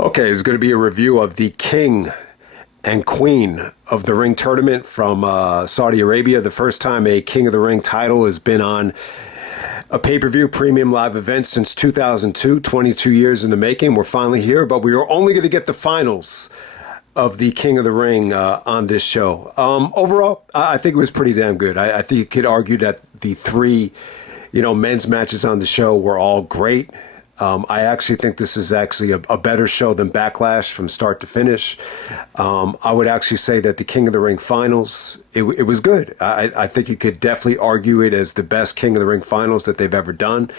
Okay, it's going to be a review of the King and Queen of the Ring tournament from Saudi Arabia. The first time a King of the Ring title has been on a pay-per-view premium live event since 2002, 22 years in the making. We're finally here, but we were only going to get the finals of the King of the Ring on this show. Overall, I think it was pretty damn good. I think you could argue that the three, men's matches on the show were all great. I actually think this is actually a better show than Backlash from start to finish. I would actually say that the King of the Ring finals, it was good. I think you could definitely argue it as the best King of the Ring finals that they've ever done.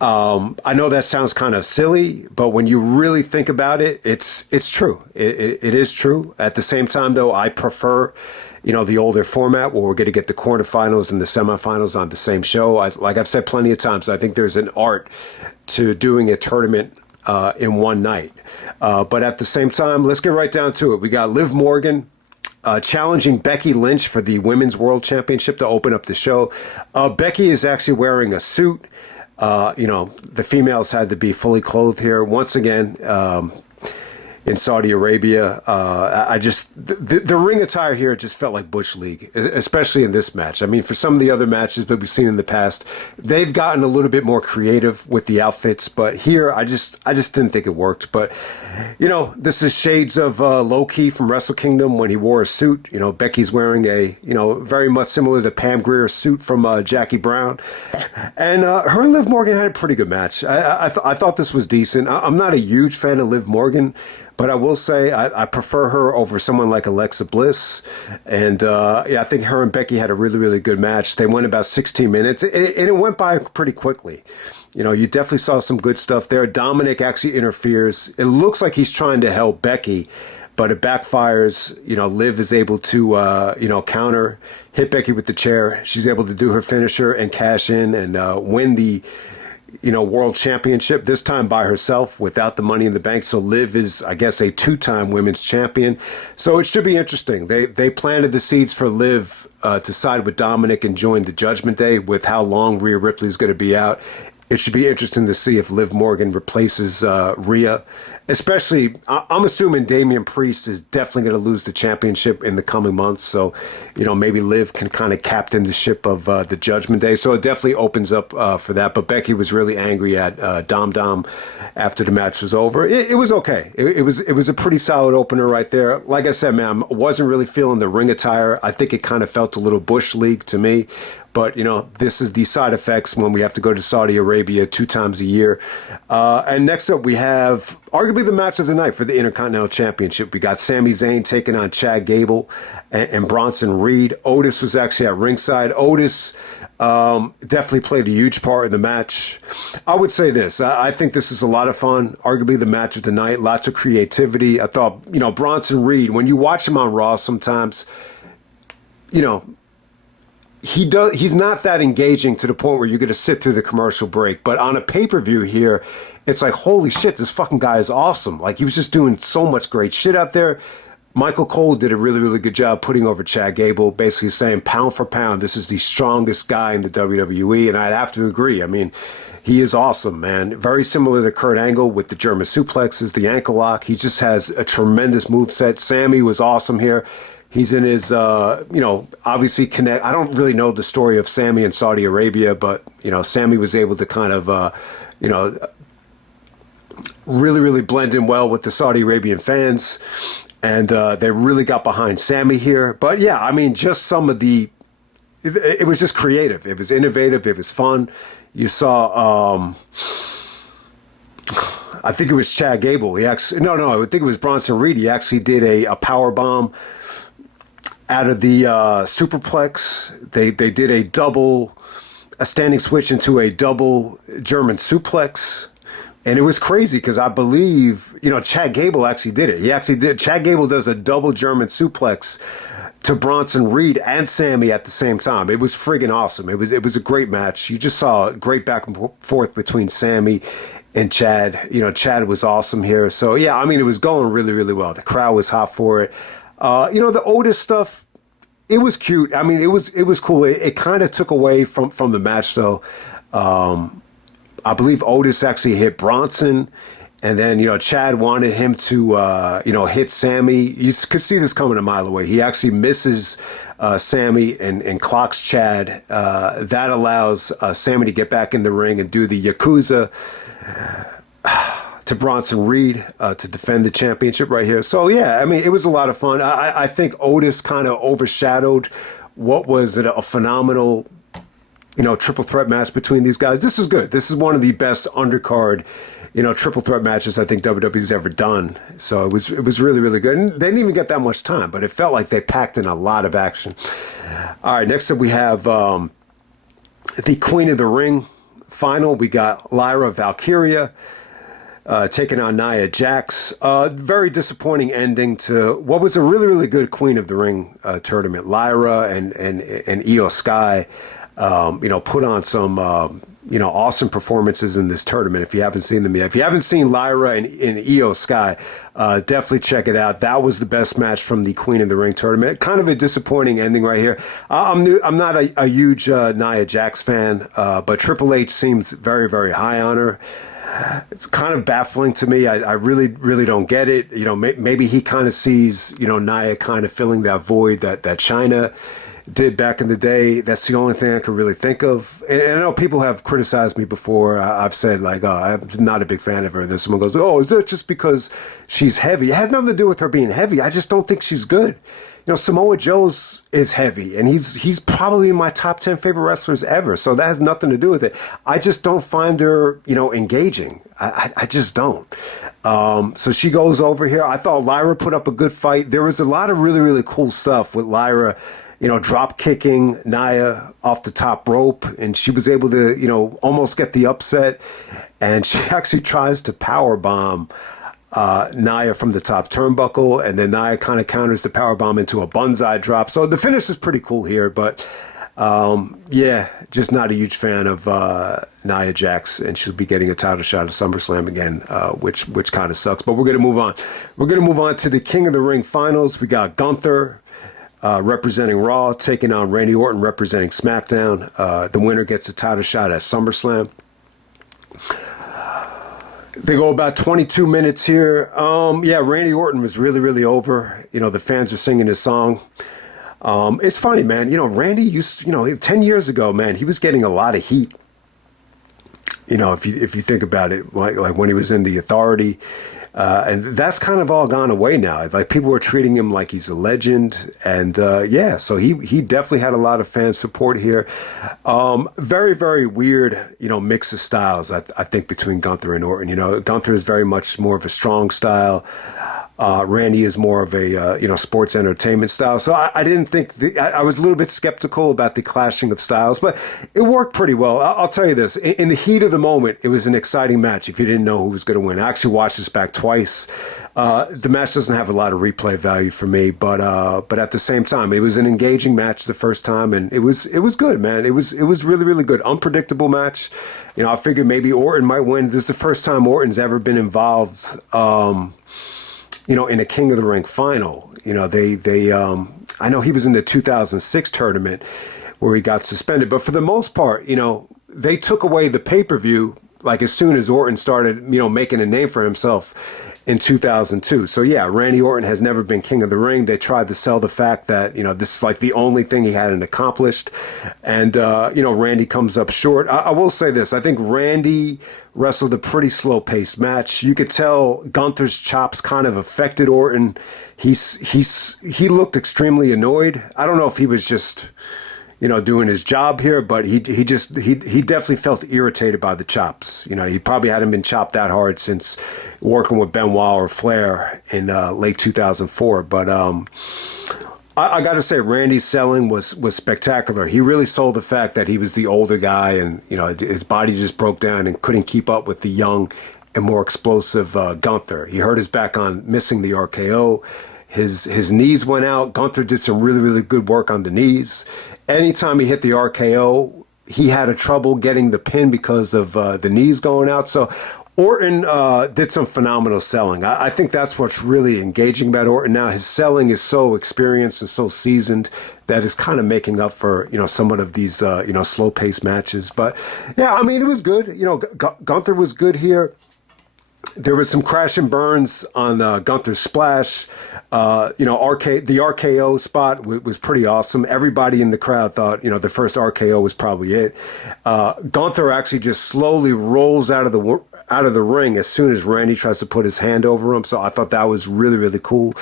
I know that sounds kind of silly, but when you really think about it, it's true. It is true. At the same time, though, I prefer the older format where we're going to get the quarterfinals and the semifinals on the same show. Like I've said plenty of times, I think there's an art to doing a tournament in one night. But at the same time, let's get right down to it. We got Liv Morgan challenging Becky Lynch for the Women's World Championship to open up the show. Becky is actually wearing a suit. The females had to be fully clothed here. Once again, in Saudi Arabia. The ring attire here just felt like Bush League, especially in this match. I mean, for some of the other matches that we've seen in the past, they've gotten a little bit more creative with the outfits, but here I just didn't think it worked. But this is shades of Low-Key from Wrestle Kingdom when he wore a suit. Becky's wearing a very much similar to Pam Grier's suit from Jackie Brown, and her and Liv Morgan had a pretty good match. I thought this was decent. I'm not a huge fan of Liv Morgan, but I will say I prefer her over someone like Alexa Bliss. And I think her and Becky had a really, really good match. They went about 16 minutes, and it went by pretty quickly. You definitely saw some good stuff there. Dominic actually interferes. It looks like he's trying to help Becky, but it backfires. Liv is able to, counter, hit Becky with the chair. She's able to do her finisher and cash in and win the world championship, this time by herself without the Money in the Bank. So Liv is, I guess, a two-time women's champion. So it should be interesting. They planted the seeds for Liv to side with Dominic and join the Judgment Day with how long Rhea Ripley is going to be out. It should be interesting to see if Liv Morgan replaces Rhea. Especially, I'm assuming Damian Priest is definitely going to lose the championship in the coming months. So, maybe Liv can kind of captain the ship of the Judgment Day. So it definitely opens up for that. But Becky was really angry at Dom after the match was over. It was okay. It was a pretty solid opener right there. Like I said, man, I wasn't really feeling the ring attire. I think it kind of felt a little Bush League to me. But, this is the side effects when we have to go to Saudi Arabia 2 times a year. And next up, we have arguably the match of the night for the Intercontinental Championship. We got Sami Zayn taking on Chad Gable and Bronson Reed. Otis was actually at ringside. Otis definitely played a huge part in the match. I would say this. I think this is a lot of fun. Arguably the match of the night. Lots of creativity. I thought, Bronson Reed, when you watch him on Raw sometimes, he's not that engaging to the point where you're going to sit through the commercial break. But on a pay-per-view here, it's like, holy shit, this fucking guy is awesome. Like, he was just doing so much great shit out there. Michael Cole did a really, really good job putting over Chad Gable, basically saying pound for pound, this is the strongest guy in the WWE. And I'd have to agree. I mean, he is awesome, man. Very similar to Kurt Angle with the German suplexes, the ankle lock. He just has a tremendous moveset. Sami was awesome here. He's in his, obviously connect. I don't really know the story of Sami in Saudi Arabia, but, Sami was able to kind of, really, really blend in well with the Saudi Arabian fans. And they really got behind Sami here. But, yeah, I mean, just some of it was just creative. It was innovative. It was fun. You saw, I think it was Chad Gable. I think it was Bronson Reed. He actually did a power bomb out of the superplex. They did a standing switch into a double German suplex. And it was crazy because I believe, Chad Gable actually did it. He actually did. Chad Gable does a double German suplex to Bronson Reed and Sami at the same time. It was friggin' awesome. It was a great match. You just saw a great back and forth between Sami and Chad. Chad was awesome here. So, yeah, I mean, it was going really, really well. The crowd was hot for it. The Otis stuff, it was cute. I mean, it was cool. It kind of took away from the match, though. I believe Otis actually hit Bronson, And then, Chad wanted him to, hit Sami. You could see this coming a mile away. He actually misses Sami and clocks Chad. That allows Sami to get back in the ring and do the Yakuza to Bronson Reed to defend the championship right here. So, yeah, I mean, it was a lot of fun. I think Otis kind of overshadowed what was a phenomenal, triple threat match between these guys. This is good. This is one of the best undercard triple threat matches I think WWE's ever done. So it was really, really good. And they didn't even get that much time, but it felt like they packed in a lot of action. All right, next up we have the Queen of the Ring final. We got Lyra Valkyria taking on Nia Jax. Very disappointing ending to what was a really, really good Queen of the Ring tournament. Lyra and Io Sky, put on some awesome performances in this tournament if you haven't seen them yet. If you haven't seen Lyra and Io Sky, definitely check it out. That was the best match from the Queen of the Ring tournament. Kind of a disappointing ending right here. I'm not a huge Nia Jax fan, but Triple H seems very, very high on her. It's kind of baffling to me. I really, really don't get it. Maybe he kind of sees, Nia kind of filling that void that Chyna did back in the day. That's the only thing I could really think of. And I know people have criticized me before. I've said, like, I'm not a big fan of her. And then someone goes, oh, is it just because she's heavy? It has nothing to do with her being heavy. I just don't think she's good. Samoa Joe's is heavy, and he's probably my top 10 favorite wrestlers ever. So that has nothing to do with it. I just don't find her, engaging. I just don't. So she goes over here. I thought Lyra put up a good fight. There was a lot of really, really cool stuff with Lyra, drop kicking Nia off the top rope, and she was able to, almost get the upset. And she actually tries to power bomb Nia from the top turnbuckle, and then Nia kind of counters the powerbomb into a banzai drop. So the finish is pretty cool here, but just not a huge fan of Nia Jax, and she'll be getting a title shot at SummerSlam again, which kind of sucks. But we're going to move on. We're going to move on to the King of the Ring finals. We got Gunther representing Raw, taking on Randy Orton representing SmackDown. The winner gets a title shot at SummerSlam. They go about 22 minutes here. Randy Orton was really, really over. The fans are singing his song. It's funny, man. Randy used, 10 years ago, man, he was getting a lot of heat. If you think about it, like when he was in the Authority, and that's kind of all gone away now. Like people are treating him like he's a legend, and so he definitely had a lot of fan support here. Very, very weird, mix of styles. I think between Gunther and Orton. Gunther is very much more of a strong style. Randy is more of a sports entertainment style. So I didn't think I was a little bit skeptical about the clashing of styles, but it worked pretty well. I'll tell you this: in the heat of the moment, it was an exciting match. If you didn't know who was going to win, I actually watched this back twice. The match doesn't have a lot of replay value for me, but at the same time, it was an engaging match the first time, and it was good, man. It was really, really good. Unpredictable match. I figured maybe Orton might win. This is the first time Orton's ever been involved. In a King of the Ring final. I know he was in the 2006 tournament where he got suspended, but for the most part, they took away the pay-per-view like as soon as Orton started, making a name for himself in 2002. So yeah, Randy Orton has never been King of the Ring. They tried to sell the fact that, this is like the only thing he hadn't accomplished. And, Randy comes up short. I will say this. I think Randy wrestled a pretty slow-paced match. You could tell Gunther's chops kind of affected Orton. He looked extremely annoyed. I don't know if he was just, doing his job here, but he definitely felt irritated by the chops. He probably hadn't been chopped that hard since working with Benoit or Flair in late 2004. But I got to say, Randy's selling was spectacular. He really sold the fact that he was the older guy, and his body just broke down and couldn't keep up with the young and more explosive Gunther. He hurt his back on missing the RKO. His knees went out. Gunther did some really, really good work on the knees. Anytime he hit the RKO, he had a trouble getting the pin because of the knees going out. So Orton did some phenomenal selling. I think that's what's really engaging about Orton now. His selling is so experienced and so seasoned that is kind of making up for, somewhat of these, slow-paced matches. But, yeah, I mean, it was good. Gunther was good here. There was some crash and burns on Gunther's splash. The RKO spot was pretty awesome. Everybody in the crowd thought, the first RKO was probably it. Gunther actually just slowly rolls out of the ring as soon as Randy tries to put his hand over him. So I thought that was really, really cool.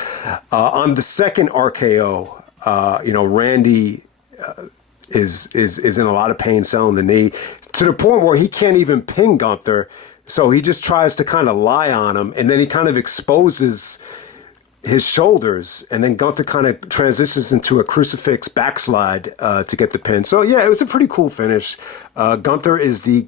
On the second RKO, Randy is in a lot of pain selling the knee to the point where he can't even pin Gunther. So he just tries to kind of lie on him, and then he kind of exposes his shoulders, and then Gunther kind of transitions into a crucifix backslide to get the pin. So yeah, it was a pretty cool finish. Gunther is the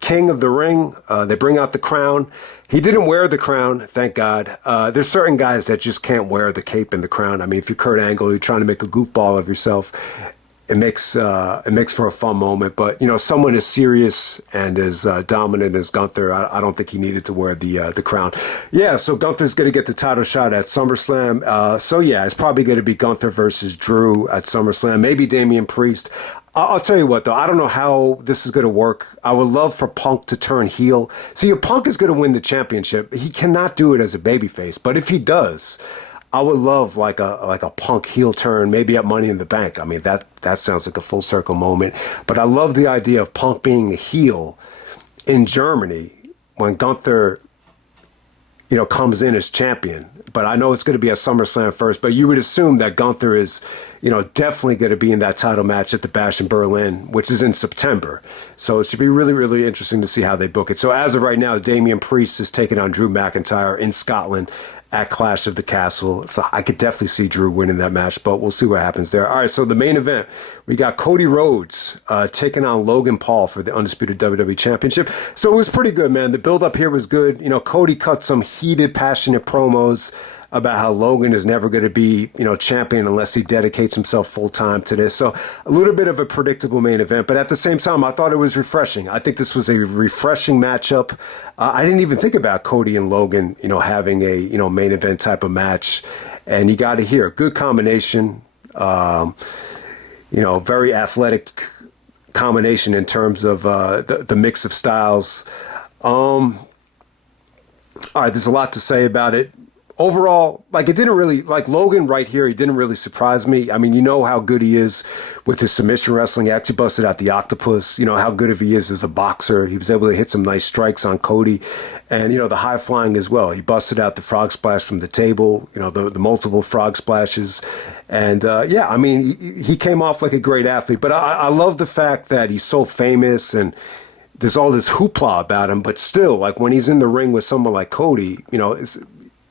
king of the ring. They bring out the crown. He didn't wear the crown, thank God. There's certain guys that just can't wear the cape and the crown. I mean, if you're Kurt Angle, you're trying to make a goofball of yourself. It makes for a fun moment, but someone as serious and as dominant as Gunther, I don't think he needed to wear the crown. Yeah, so Gunther's going to get the title shot at SummerSlam. So yeah, it's probably going to be Gunther versus Drew at SummerSlam. Maybe Damian Priest. I'll tell you what though, I don't know how this is going to work. I would love for Punk to turn heel. See, if Punk is going to win the championship, he cannot do it as a babyface, but if he does, I would love like a Punk heel turn, maybe at Money in the Bank. I mean, that sounds like a full circle moment. But I love the idea of Punk being a heel in Germany when Gunther, comes in as champion. But I know it's going to be at SummerSlam first. But you would assume that Gunther is, definitely going to be in that title match at the Bash in Berlin, which is in September. So it should be really, really interesting to see how they book it. So as of right now, Damian Priest is taking on Drew McIntyre in Scotland at Clash of the Castle. So I could definitely see Drew winning that match, but we'll see what happens there. All right, so the main event, we got Cody Rhodes taking on Logan Paul for the Undisputed WWE Championship. So it was pretty good, man. The build-up here was good. Cody cut some heated, passionate promos about how Logan is never going to be, champion unless he dedicates himself full-time to this. So a little bit of a predictable main event, but at the same time, I thought it was refreshing. I think this was a refreshing matchup. I didn't even think about Cody and Logan, having a, main event type of match. And you got to hear, good combination, very athletic combination in terms of the mix of styles. All right, there's a lot to say about it. Overall, it didn't really, Logan right here, he didn't really surprise me. I mean, how good he is with his submission wrestling. He actually busted out the octopus. How good of he is as a boxer. He was able to hit some nice strikes on Cody. And, the high flying as well. He busted out the frog splash from the table, the multiple frog splashes. And, he came off like a great athlete. But I love the fact that he's so famous and there's all this hoopla about him. But still, when he's in the ring with someone like Cody,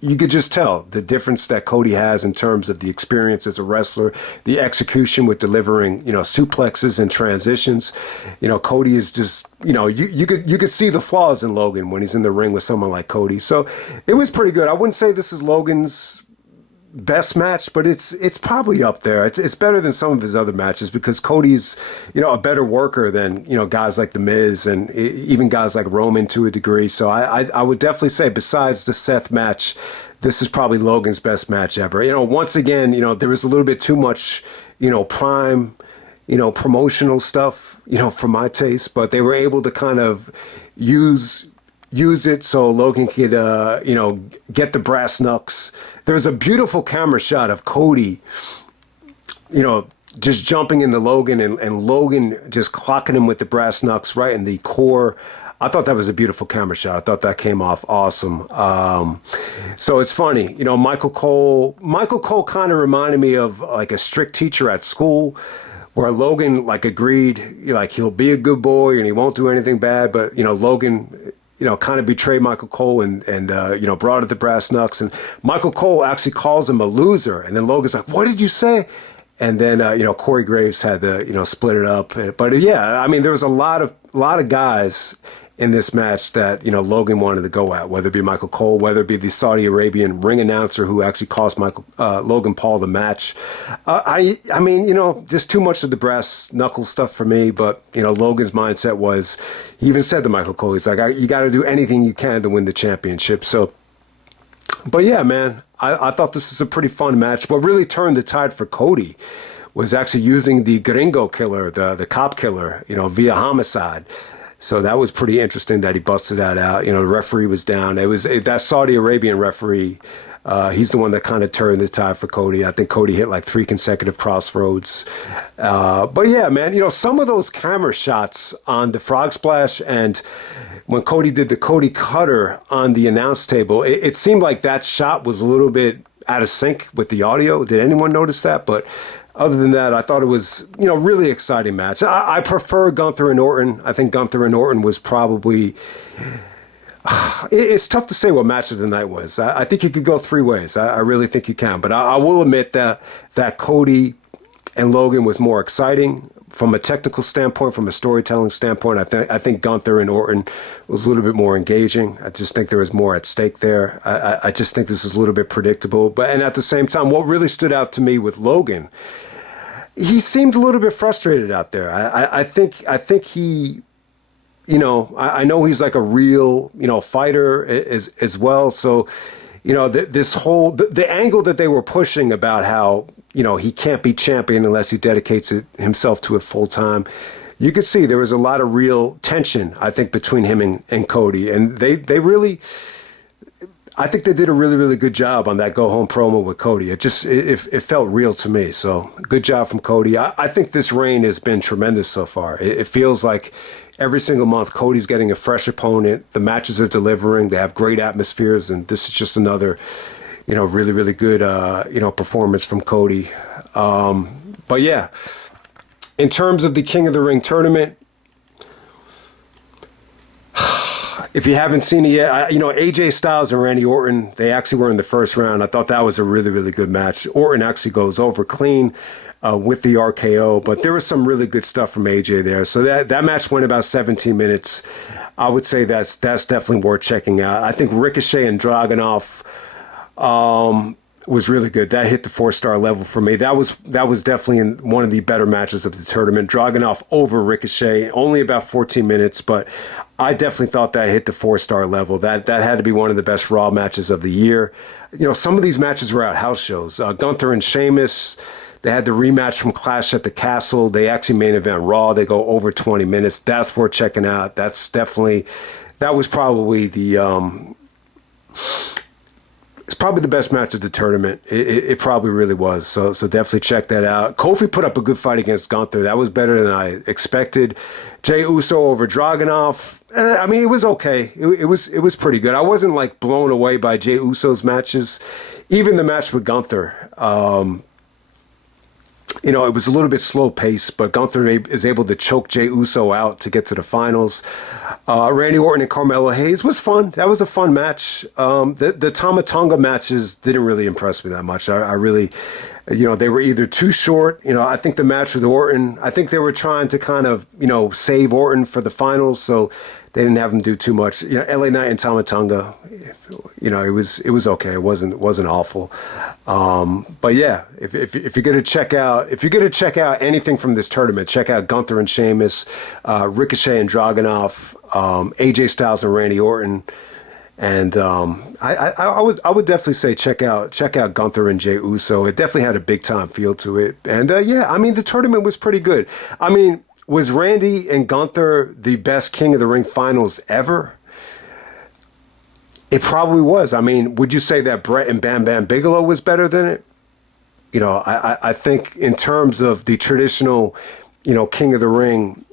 you could just tell the difference that Cody has in terms of the experience as a wrestler, the execution with delivering, suplexes and transitions. Cody is just, you could see the flaws in Logan when he's in the ring with someone like Cody. So it was pretty good. I wouldn't say this is Logan's best match, but it's probably up there. It's better than some of his other matches because Cody's, a better worker than, guys like The Miz and even guys like Roman to a degree. So I would definitely say besides the Seth match, this is probably Logan's best match ever. Once again, there was a little bit too much, prime, promotional stuff, for my taste, but they were able to kind of use it so Logan could, get the brass knucks. There's a beautiful camera shot of Cody, just jumping into Logan and Logan just clocking him with the brass knucks right in the core. I thought that was a beautiful camera shot. I thought that came off awesome. So it's funny, Michael Cole kind of reminded me of like a strict teacher at school where Logan agreed, he'll be a good boy and he won't do anything bad. But, Logan, kind of betrayed Michael Cole and brought it the brass knucks. And Michael Cole actually calls him a loser. And then Logan's like, what did you say? And then, Corey Graves had to, split it up. But yeah, I mean, there was a lot of guys in this match that, Logan wanted to go at, whether it be Michael Cole, whether it be the Saudi Arabian ring announcer who actually cost Logan Paul the match. I mean, just too much of the brass knuckle stuff for me. But, Logan's mindset was, he even said to Michael Cole, he's like, you got to do anything you can to win the championship. So, but yeah, man, I thought this was a pretty fun match. What really turned the tide for Cody was actually using the Gringo killer, the cop killer, via homicide. So that was pretty interesting that he busted that out. The referee was down. It was that Saudi Arabian referee. He's the one that kind of turned the tide for Cody. I think Cody hit like 3 consecutive crossroads. But yeah, man, some of those camera shots on the frog splash and when Cody did the Cody cutter on the announce table, it seemed like that shot was a little bit out of sync with the audio. Did anyone notice that? But other than that, I thought it was, really exciting match. I prefer Gunther and Orton. I think Gunther and Orton was probably... It's tough to say what match of the night was. I think you could go 3 ways. I really think you can. But I will admit that Cody and Logan was more exciting from a technical standpoint, from a storytelling standpoint. I think Gunther and Orton was a little bit more engaging. I just think there was more at stake there. I just think this was a little bit predictable. And at the same time, what really stood out to me with Logan, he seemed a little bit frustrated out there. I think he... I know he's like a real, fighter as well. So, this whole, the angle that they were pushing about how, he can't be champion unless he dedicates himself to it full time. You could see there was a lot of real tension, I think, between him and Cody. And they really, I think they did a really, really good job on that go home promo with Cody. It felt real to me. So good job from Cody. I think this reign has been tremendous so far. It feels like every single month, Cody's getting a fresh opponent. The matches are delivering. They have great atmospheres, and this is just another, really, really good, performance from Cody. But yeah, in terms of the King of the Ring tournament, if you haven't seen it yet, AJ Styles and Randy Orton, they actually were in the first round. I thought that was a really, really good match. Orton actually goes over clean with the RKO, but there was some really good stuff from AJ there. So that match went about 17 minutes. I would say that's definitely worth checking out. I think Ricochet and Dragunov was really good. That hit the 4-star level for me. That was definitely in one of the better matches of the tournament. Dragunov over Ricochet, only about 14 minutes, but I definitely thought that hit the 4-star level. That had to be one of the best Raw matches of the year. Some of these matches were at house shows. Gunther and Sheamus, they had the rematch from Clash at the Castle. They actually main event Raw. They go over 20 minutes. That's worth checking out. That was probably it's probably the best match of the tournament. It probably really was. So definitely check that out. Kofi put up a good fight against Gunther. That was better than I expected. Jey Uso over Dragunov. It was okay. It was pretty good. I wasn't like blown away by Jey Uso's matches. Even the match with Gunther. It was a little bit slow paced, but Gunther is able to choke Jey Uso out to get to the finals. Randy Orton and Carmelo Hayes was fun. That was a fun match. The Tama Tonga matches didn't really impress me that much. I really, they were either too short. I think the match with Orton, I think they were trying to kind of, save Orton for the finals, so they didn't have him do too much. LA Knight and Tama Tonga, it was okay. It wasn't awful. But yeah, if you're gonna check out anything from this tournament, check out Gunther and Sheamus, Ricochet and Dragunov, AJ Styles and Randy Orton, and I would definitely say check out Gunther and Jey Uso. It definitely had a big time feel to it, and the tournament was pretty good. Was Randy and Gunther the best King of the Ring finals ever? It probably was. Would you say that Brett and Bam Bam Bigelow was better than it? I think in terms of the traditional, King of the Ring,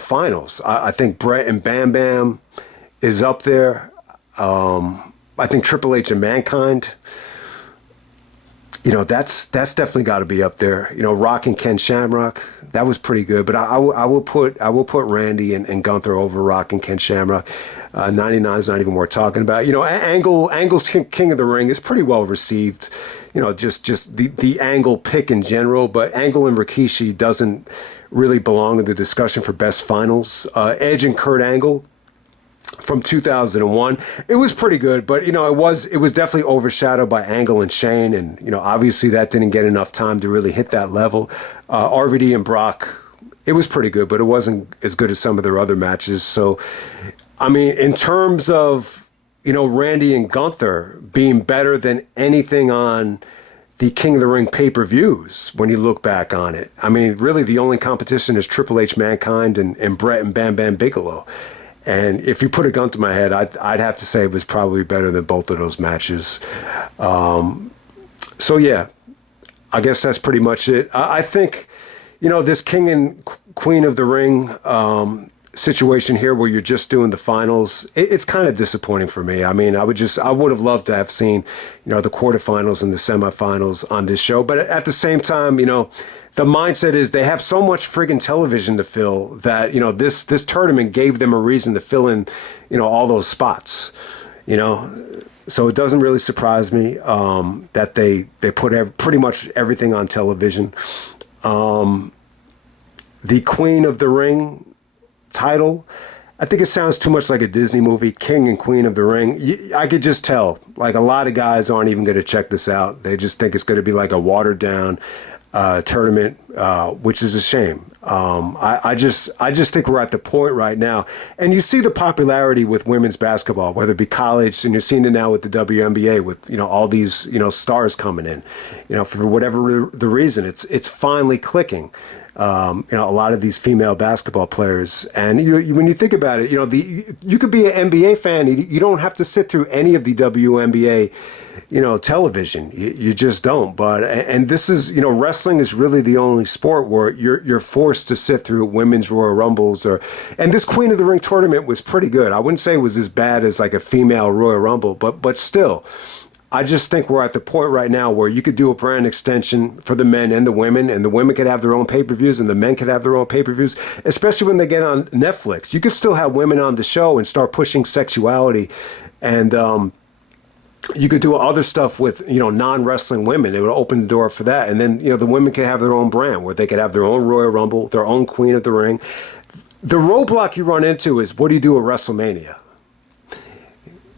finals, I think Brett and Bam Bam is up there. I think Triple H and Mankind, that's definitely got to be up there. Rock and Ken Shamrock, that was pretty good. But I will put Randy and Gunther over Rock and Ken Shamrock. 99 is not even worth talking about. Angle's King of the Ring is pretty well received. Just the Angle pick in general. But Angle and Rikishi doesn't really belong in the discussion for best finals. Edge and Kurt Angle from 2001. It was pretty good, but it was definitely overshadowed by Angle and Shane, and obviously that didn't get enough time to really hit that level. RVD and Brock, it was pretty good, but it wasn't as good as some of their other matches. So, in terms of Randy and Gunther being better than anything on the King of the Ring pay-per-views when you look back on it. I mean, really the only competition is Triple H, Mankind, and Brett and Bam Bam Bigelow. And if you put a gun to my head, I'd have to say it was probably better than both of those matches. So yeah, I guess that's pretty much it. I think, this King and Queen of the Ring situation here where you're just doing the finals, it's kind of disappointing for me. I mean, I would have loved to have seen, the quarterfinals and the semifinals on this show. But at the same time, the mindset is they have so much friggin' television to fill that, this tournament gave them a reason to fill in, all those spots, So it doesn't really surprise me that they put pretty much everything on television. The Queen of the Ring title, I think it sounds too much like a Disney movie, King and Queen of the Ring. I could just tell, like, a lot of guys aren't even going to check this out. They just think it's going to be like a watered down tournament, which is a shame. I just think we're at the point right now, and you see the popularity with women's basketball, whether it be college, and you're seeing it now with the WNBA, with all these stars coming in, for whatever the reason, it's finally clicking. A lot of these female basketball players, and when you think about it, you could be an NBA fan. You don't have to sit through any of the WNBA, television. You just don't. But and this is, wrestling is really the only sport where you're forced to sit through women's Royal Rumbles and this Queen of the Ring tournament was pretty good. I wouldn't say it was as bad as like a female Royal Rumble, but still. I just think we're at the point right now where you could do a brand extension for the men and the women could have their own pay-per-views and the men could have their own pay-per-views, especially when they get on Netflix. You could still have women on the show and start pushing sexuality, and you could do other stuff with, non-wrestling women. It would open the door for that. And then, the women could have their own brand where they could have their own Royal Rumble, their own Queen of the Ring. The roadblock you run into is, what do you do at WrestleMania?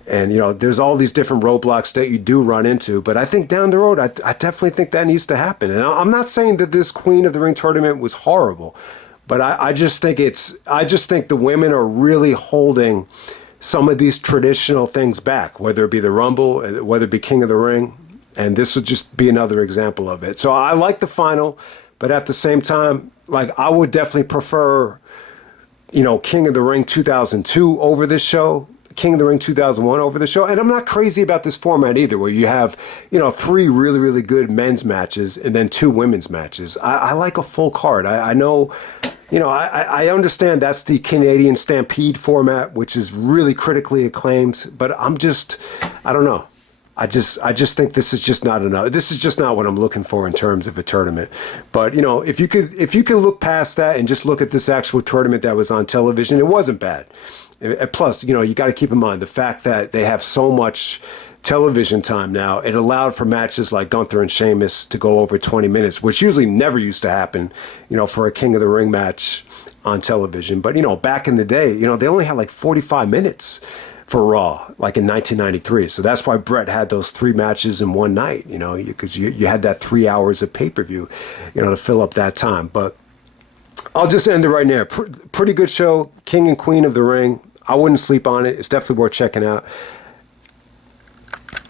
And, there's all these different roadblocks that you do run into. But I think down the road, I definitely think that needs to happen. And I'm not saying that this Queen of the Ring tournament was horrible. But I just think the women are really holding some of these traditional things back, whether it be the Rumble, whether it be King of the Ring. And this would just be another example of it. So I like the final. But at the same time, like, I would definitely prefer, King of the Ring 2002 over this show. King of the Ring 2001 over the show. And I'm not crazy about this format either, where you have, 3 really, really good men's matches and then 2 women's matches. I like a full card. I know, I understand that's the Canadian Stampede format, which is really critically acclaimed, but I don't know. I just think this is just not enough. This is just not what I'm looking for in terms of a tournament. But, if you could look past that and just look at this actual tournament that was on television, it wasn't bad. Plus, you got to keep in mind the fact that they have so much television time now. It allowed for matches like Gunther and Sheamus to go over 20 minutes, which usually never used to happen, for a King of the Ring match on television. But, back in the day, they only had like 45 minutes for Raw, like in 1993. So that's why Brett had those 3 matches in one night, because you had that 3 hours of pay-per-view, to fill up that time. But I'll just end it right now. Pretty good show, King and Queen of the Ring. I wouldn't sleep on it. It's definitely worth checking out.